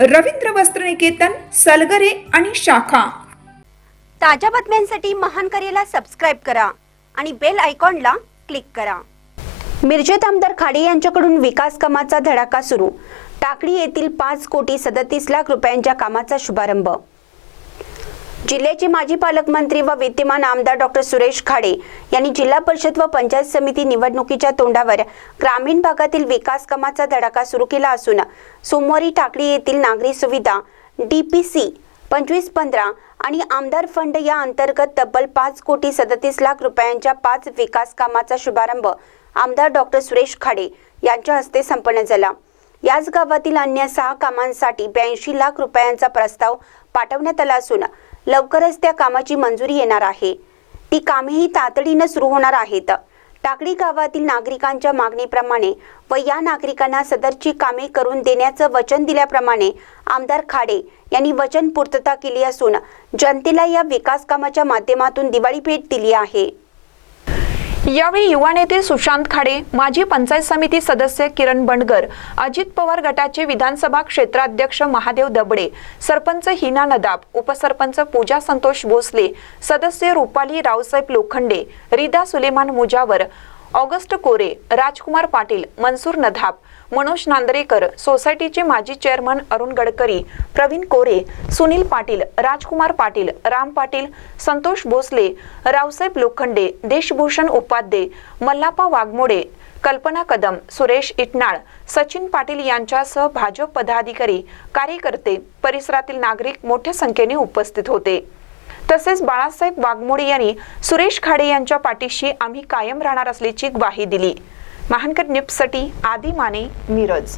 रवींद्र वस्त्रनिकेतन सलगरे आणि शाखा. ताज्या बातम्यांसाठी महान करेला सबस्क्राईब करा आणि बेल आयकॉनला क्लिक करा. मिरजेत आमदार खाडे यांच्याकडून विकास कामाचा धडाका सुरू. टाकळी येथील पाच कोटी सदतीस लाख रुपयांच्या कामाचा शुभारंभ. जिल्ह्याचे माजी पालकमंत्री व विद्यमान आमदार डॉक्टर सुरेश खाडे यांनी जिल्हा परिषद व पंचायत समिती निवडणुकीच्या तोंडावर ग्रामीण भागातील विकास कामाचा धडाका सुरू केला असून सोमवारी टाकळी येथील नागरी सुविधा डी पी सी पंचवीस पंधरा आणि आमदार फंड या अंतर्गत तब्बल पाच कोटी सदतीस लाख रुपयांच्या पाच विकास कामाचा शुभारंभ आमदार डॉक्टर सुरेश खाडे यांच्या हस्ते संपन्न झाला. याच गावातील अन्य सहा कामांसाठी ब्याऐंशी लाख रुपयांचा प्रस्ताव पाठवण्यात आला असून लवकरच त्या कामाची मंजुरी येणार आहे. ती कामेही तातडीनं सुरू होणार आहेत. टाकडी गावातील नागरिकांच्या मागणीप्रमाणे व या नागरिकांना सदरची कामे करून देण्याचं वचन दिल्याप्रमाणे आमदार खाडे यांनी वचन पूर्तता केली असून जनतेला या विकास कामाच्या माध्यमातून दिवाळी भेट दिली आहे. यावेळी युवा नेते सुशांत खाडे माजी पंचायत समिती सदस्य किरण बंडगर अजित पवार गटाचे विधानसभा क्षेत्राध्यक्ष महादेव दबडे सरपंच हिना नदाब उपसरपंच पूजा संतोष भोसले सदस्य रुपाली रावसाहेब लोखंडे रिदा सुलेमान मुजावर ऑगस्ट कोरे राजकुमार पाटील मनसूर नधाप मनोज नांदरेकर सोसायटीचे माजी चेअरमन अरुण गडकरी प्रवीण कोरे सुनील पाटील राजकुमार पाटील राम पाटील संतोष भोसले रावसाहेब लोखंडे देशभूषण उपाध्ये मल्लापा वाघमोडे कल्पना कदम सुरेश इटनाळ सचिन पाटील यांच्यासह भाजप पदाधिकारी कार्यकर्ते परिसरातील नागरिक मोठ्या संख्येने उपस्थित होते. तसेच बाळासाहेब वाघमोडे यांनी सुरेश खाडे यांच्या पाठीशी आम्ही कायम राहणार असल्याची ग्वाही दिली. महानकर न्यूजसाठी आदी माने मिरज.